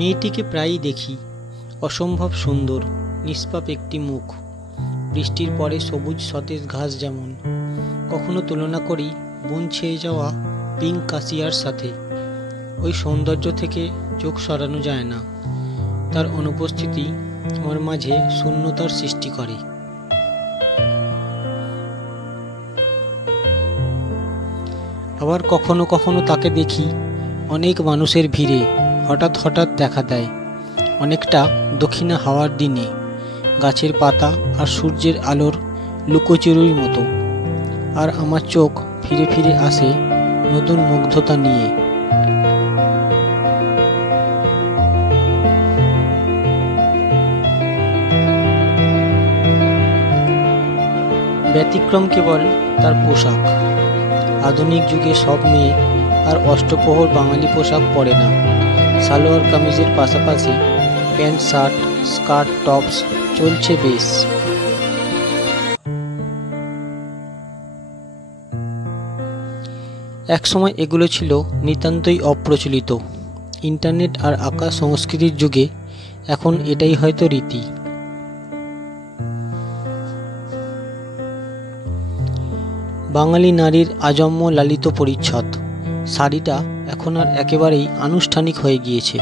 মেয়েটিকে প্রায়ই দেখি, অসম্ভব সুন্দর, নিষ্পাপ একটি মুখ, বৃষ্টির পরে সবুজ সতেজ ঘাস যেমন। কখনো তুলনা করি বন ছেয়ে যাওয়া পিঙ্ক কাশিয়ার সাথে। ওই সৌন্দর্য থেকে চোখ সরানো যায় না। তার অনুপস্থিতি আমার মাঝে শূন্যতার সৃষ্টি করে। আবার কখনো কখনো তাকে দেখি অনেক মানুষের ভিড়ে, হঠাৎ হঠাৎ দেখা দেয়, অনেকটা দক্ষিণা হাওয়ার দিনে, গাছের পাতা আর সূর্যের আলোর লুকোচুরির মতো। আর আমার চোখ ফিরে ফিরে আসে নতুন মুগ্ধতা নিয়ে। ব্যতিক্রম কেবল তার পোশাক। আধুনিক যুগে সব মেয়ে আর অষ্টপ্রহর বাঙালি পোশাক পরে না। সালোয়ার কামিজের পাশাপাশি প্যান্ট শার্ট, স্কার্ট, টপস চলছে বেশ। একসময় এগুলো ছিল নিতান্তই অপ্রচলিত। ইন্টারনেট আর আঁকা সংস্কৃতির যুগে এখন এটাই হয়তো রীতি। বাঙালি নারীর আজন্ম লালিত পরিচ্ছদ। শাড়িটা এখন আর একেবারেই আনুষ্ঠানিক হয়ে গিয়েছে।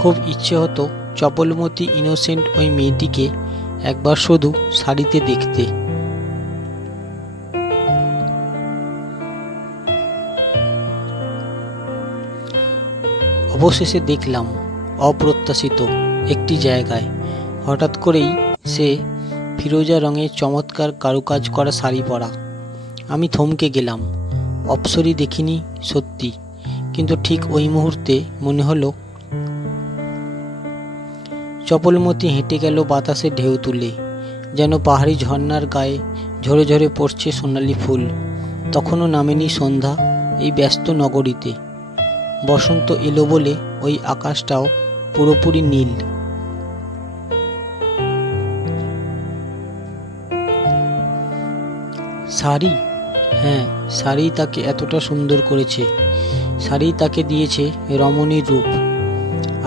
খুব ইচ্ছে হতো চপলমতি ইনোসেন্ট ওই মেয়েটিকে একবার শুধু শাড়িতে দেখতে। অবশেষে দেখলাম অপ্রত্যাশিত একটি জায়গায়। হঠাৎ করেই সে ফিরোজা রঙের চমৎকার কারুকাজ করা শাড়ি পরা। আমি থমকে গেলাম। অপ্সরি দেখিনি সত্যি, কিন্তু ঠিক ওই মুহূর্তে মনে হলো চপলমতি হেঁটে গেল বাতাসে ঢেউ তুলে, যেন পাহাড়ি ঝর্ণার গায়ে ঝরে ঝরে পড়ছে সোনালি ফুল। তখনও নামেনি সন্ধ্যা এই ব্যস্ত নগরীতে। বসন্ত এলো বলে ওই আকাশটাও পুরোপুরি নীল। শাড়ি, হ্যাঁ, শাড়ি তাকে এতটা সুন্দর করেছে। শাড়ি তাকে দিয়েছে রমণীর রূপ।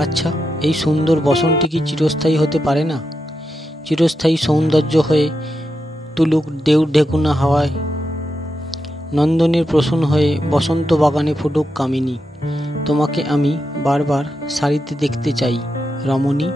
আচ্ছা, এই সুন্দর বসনটি কি চিরস্থায়ী হতে পারে না? চিরস্থায়ী সৌন্দর্য হয়ে তুলুক দেউর ঢেকুনা হাওয়ায়, নন্দনের প্রসূন হয়ে বসন্ত বাগানে ফুটুক কামিনী। তোমাকে আমি বারবার শাড়িতে দেখতে চাই রমণী।